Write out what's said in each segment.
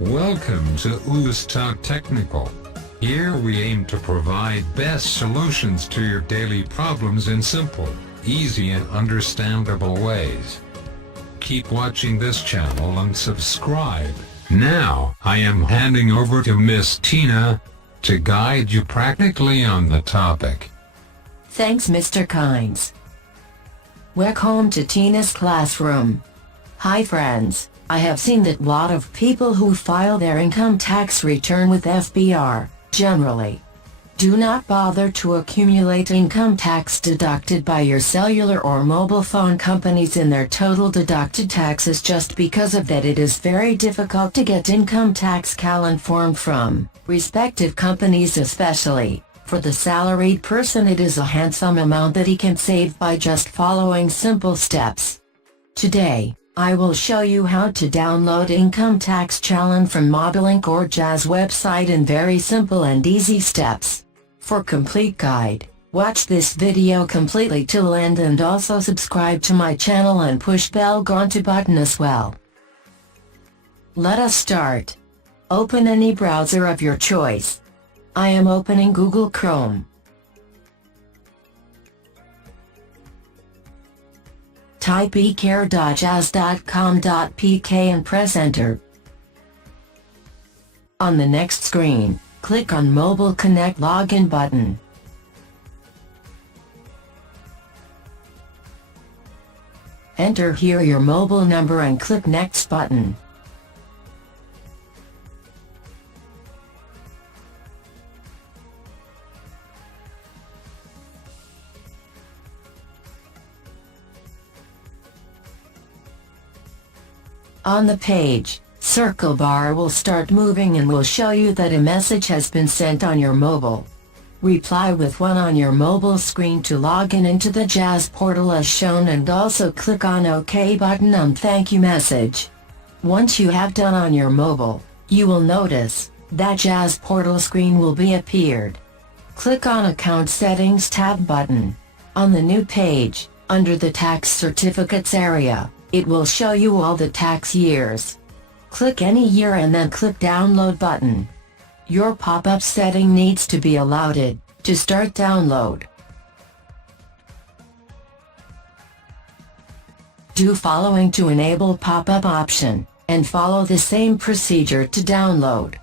Welcome to Talk Technical. Here we aim to provide best solutions to your daily problems in simple, easy and understandable ways. Keep watching this channel and subscribe. Now, I am handing over to Miss Tina to guide you practically on the topic. Thanks, Mr. Kynes. Welcome to Tina's classroom. Hi friends, I have seen that lot of people who file their income tax return with FBR, generally do not bother to accumulate income tax deducted by your cellular or mobile phone companies in their total deducted taxes just because of that it is very difficult to get income tax CAL form from respective companies, especially for the salaried person. It is a handsome amount that he can save by just following simple steps. Today, I will show you how to download income tax CAL from Mobilink or Jazz website in very simple and easy steps. For complete guide, watch this video completely till end and also subscribe to my channel and push bell button as well. Let us start. Open any browser of your choice. I am opening Google Chrome. Type ecare.jazz.com.pk and press enter. On the next screen, click on Mobile Connect Login button. Enter here your mobile number and click Next button. On the page, circle bar will start moving and will show you that a message has been sent on your mobile. Reply with one on your mobile screen to log into the Jazz portal as shown and also click on OK button on thank you message. Once you have done on your mobile, you will notice that Jazz portal screen will be appeared. Click on Account Settings tab button. On the new page, under the Tax Certificates area, it will show you all the tax years. Click any year and then click Download button. Your pop-up setting needs to be allowed to start download. Do following to enable pop-up option, and follow the same procedure to download.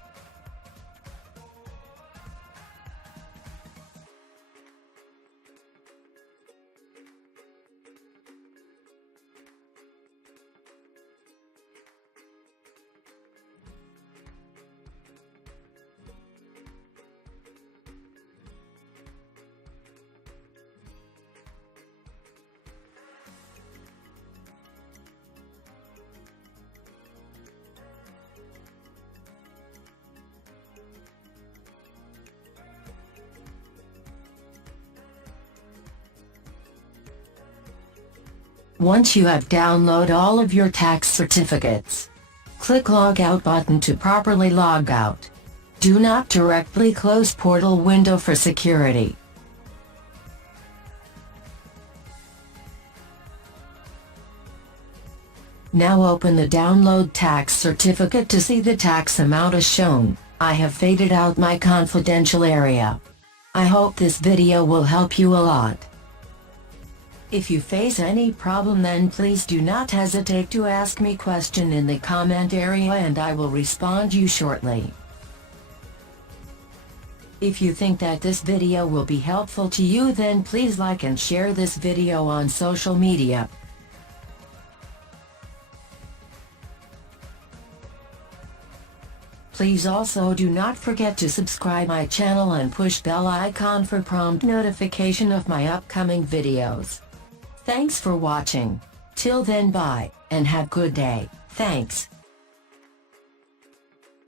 Once you have downloaded all of your tax certificates, click Log Out button to properly log out. Do not directly close portal window for security. Now open the download tax certificate to see the tax amount as shown. I have faded out my confidential area. I hope this video will help you a lot. If you face any problem, then please do not hesitate to ask me question in the comment area and I will respond you shortly. If you think that this video will be helpful to you, then please like and share this video on social media. Please also do not forget to subscribe my channel and push bell icon for prompt notification of my upcoming videos. Thanks for watching. Till then, bye, and have good day. Thanks.